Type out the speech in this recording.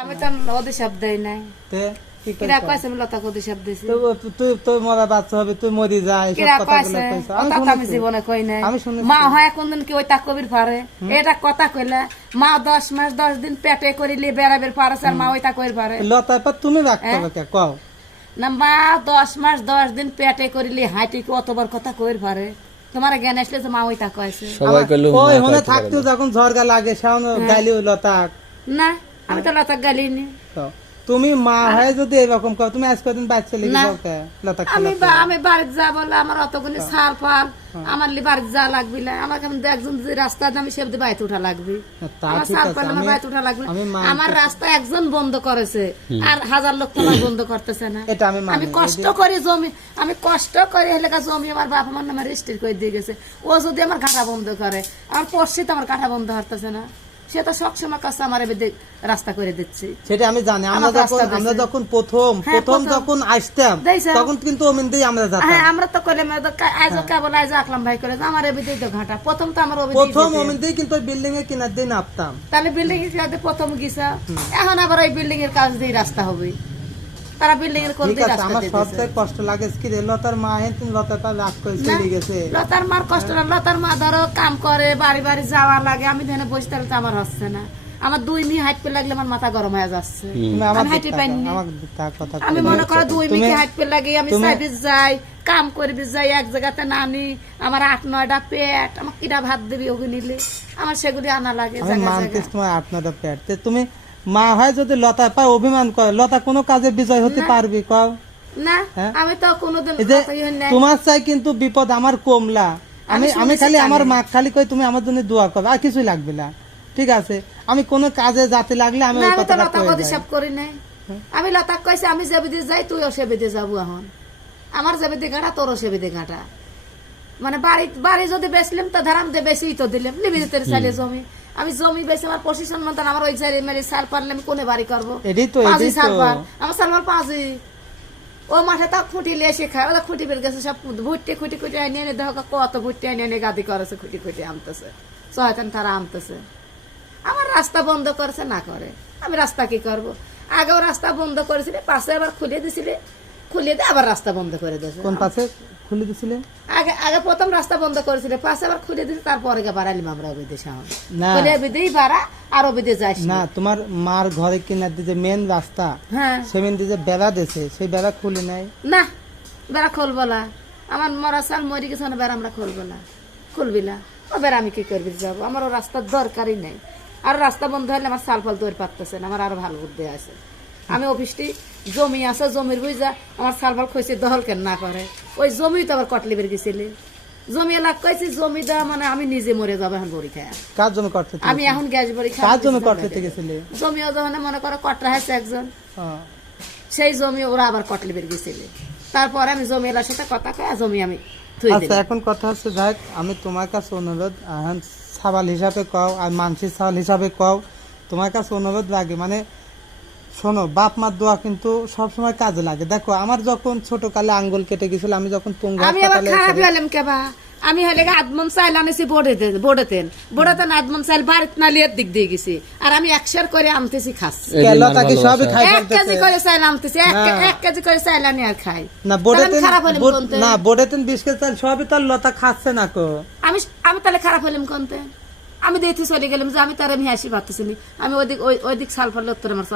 আমি তো অভিশাপ দেই নাই, কিরা কইছে আমি লতা অভিশাপ দিছি, তুই মরা বাচ্চা হবে, তুই মরি যা, কিরা কইছে আমি জীবনে কই নাই। মা হয় কোনদিন কি ওই তা কবির পারে এটা কথা কইলা, মা 10 মাস 10 দিন পেটে করিলে বেড়াবের পারে আর মা ওই তা কইর পারে লতা পা তুমি রাখতে হবে কে কও না, মা 10 মাস 10 দিন পেটে করিলে হাইটি কি অতবার কথা কইর পারে, তোমার জ্ঞান আসলে যে মা ওই তা কইছে সবাই কইলো ওই হনে থাকতেও যখন ঝরগা লাগে শাওন গালি লতা না, আমি তো লতা গালিনি। তুমি মা হয় যদি এরকম কও, তুমি আজ কদিন বাচ্চা লেগে যাও কে লতা আমি বাড়িতে যা বলে আমার অতগুলি সার ফাল আমার লি বাড়িতে যা লাগবে না, আমার কেমন একজন যে রাস্তা আমি সে বাড়িতে উঠা লাগবে, আমার সার ফাল আমার বাড়িতে উঠা লাগবে, আমার রাস্তা একজন বন্ধ করেছে আর 1000 লোক তোমার বন্ধ করতেছে না। এটা আমি কষ্ট করে জমি, আমি কষ্ট করে এলাকা জমি আমার বাপ আমার নামে রেজিস্ট্রি করে দিয়ে গেছে, ও যদি আমার ঘাটা বন্ধ করে আমার পড়ছি তো আমার ঘাটা বন্ধ হতেছে না, সে তো সবসময় কাছে আমার রাস্তা করে দিচ্ছে। সেটা আমি জানি, আমরা যখন প্রথম যখন আসতাম তখন কিন্তু ওমিনতেই আমরা যেতাম। হ্যাঁ আমরা তো কইলাম আজ কেবল আজ আকলাম ভাই করে আমার এবিতেই তো ঘাটা প্রথম তো আমার প্রথম ওমিনতেই কিন্তু বিল্ডিং এর কিনার দিয়ে নামতাম, তাহলে বিল্ডিং এর কাছে প্রথম গিয়েছে, এখন আবার ওই বিল্ডিং এর কাছ দিয়ে রাস্তা হবে, তারা বিল্ডিং এর কোন দিকে রাস্তা আমার দিতেছে। সবচেয়ে কষ্ট লাগে কি রে লতার মা হেন লতার পা রাগ করে চলে গেছে, লতার মার কষ্ট না, লতার মা ধরো কাম করে বাড়ি বাড়ি যাওয়া লাগে, আমি ধরে বসে থাকলে তো আমার হচ্ছে না, আমার 2 মিনিট হাঁটতে লাগলে আমার মাথা গরম হয়ে যাচ্ছে, আমি হাঁটতে পাইনি। আমি মনে করো 2 মিনিট হাঁটতে লাগে আমি সার্ভিস যাই কাম করবি যাই এক জায়গাতে নামি, আমার 8-9টা পেট, আমার কিরা ভাত দিবি ওগুলি নিলে আমার সেগুলি আনা লাগে তোমার 8-9টা পেট, তুমি মা হয় যদি লতা পা অভিমান করে লতা কোনো কাজে বিজয় হতে পারবি কও না, আমি তো কোনোদিন তোমার চাই কিন্তু বিপদ আমার কমলা, আমি খালি আমার মা খালি কই তুমি আমার জন্য দোয়া করবে আর কিছুই লাগবে না, ঠিক আছে? আমি কোন কাজে যাতে লাগলে আমি ওই কথাটা কই যাই, হিসাব করি নাই, আমি লতা কইছে আমি যেবিদে যাই তুইও সেবিদে যাবো, এখন আমার যেবিদে গাঁটা তোরও সেবিদে গাঁটা, মানে বাড়ি যদি বেচলাম তো ধারাম দে বেশি তো দিলাম লিবিতে চাইলে জমি, আমি জমি বেশি আমার পজিশন মতো আমার ওই জায়গায় মেরে সার পারলে আমি কোনে বাড়ি করবো, আমার সালবার 5ই ও মাঠে তা খুঁটি লিয়ে এসে খায়, ওরা খুঁটি বের গেছে সব ভুট্টি খুঁটি এনে দেখো কত ভুট্টি এনে গাদি করেছে, খুঁটি আনতেছে সহায়তান তারা আনতেছে, আমার রাস্তা বন্ধ করেছে না করে আমি রাস্তা কি করব, আগেও রাস্তা বন্ধ করেছিলে পাশে আবার খুলে দিছিলে, খুলে দিয়ে আবার রাস্তা বন্ধ করে দিয়েছে। কোন পাশে খুলে দিছিলে? আগে প্রথম রাস্তা বন্ধ করেছিল পাশে আবার খুলে দিয়েছে, তারপরে বাড়াইলাম আমরা বিদেশে, খুলে বিদেই বাড়া আর বিদেশ যাই না, তোমার মার ঘরে কিনার দিয়ে যে মেন রাস্তা, হ্যাঁ সেমেন দিয়ে যে বেড়া দিয়েছে সেই বেড়া খুলে নাই না, বেড়া খুলবো না, আমার মরা সাল মরি গেছে না, বেড়া আমরা খুলবো না, খুলবি না ও বেড়া আমি কি করবি যাবো, আমার ও রাস্তার দরকারই নাই, আর রাস্তা বন্ধ হলে আমার সাল ফাল তৈরি পারতেছে না, আমার আরো ভালো বুদ্ধি আছে, আমি অফিসটি জমি আছে জমির বুঝা আমার সাল ফাল খইছে দহল কেন না করে, ওই জমি তো আবার কটলি বের গেছিলে, জমি এলাক কইছি জমি দেওয়া মানে আমি নিজে মরে যাবো এখন বড়ি খায়, কার জমি করতে আমি এখন গ্যাস বড়ি খাই, কার জমি করতে গেছিলে? জমিও যখন মনে করো কটরা হয়েছে একজন, সেই জমি ওরা আবার কটলি বের গেছিলে, তারপরে আমি জমি এলার সাথে কথা কয়ে জমি আমি আচ্ছা এখন কথা হচ্ছে যাক আমি তোমার কাছে অনুরোধ সাবাল হিসাবে কও আর মানসিক সাবাল হিসাবে কও, তোমার কাছে অনুরোধ লাগে মানে শোনো বাপ মার দোয়া কিন্তু সবসময় কাজে লাগে। দেখো আমার যখন ছোট কালে আঙ্গুল কেটে গেছিল, আমি যখন আমি আবার খারাপ হলাম কেবা, আমি হলে আদমন চাইল আনেছি বোড়াতেন আদমন চাইল বাড়িতে নালিয়ার দিক দিয়ে গেছি, আর আমি 1 করে আনতেছি খাচ্ছি, 1 কেজি করে চাইল আনতেছি, 1 কেজি করে চাইল আনি আর খাই না, বোড়াতেন 20 কেজি চাইল সবই তার লতা খাচ্ছে না কো, আমি তাহলে খারাপ হলাম কোনতে, আমি দেখতে চলে গেলাম যে আমি তার আমি হাসি পারতেছি, আমি ওই দিক সাল ফল আমার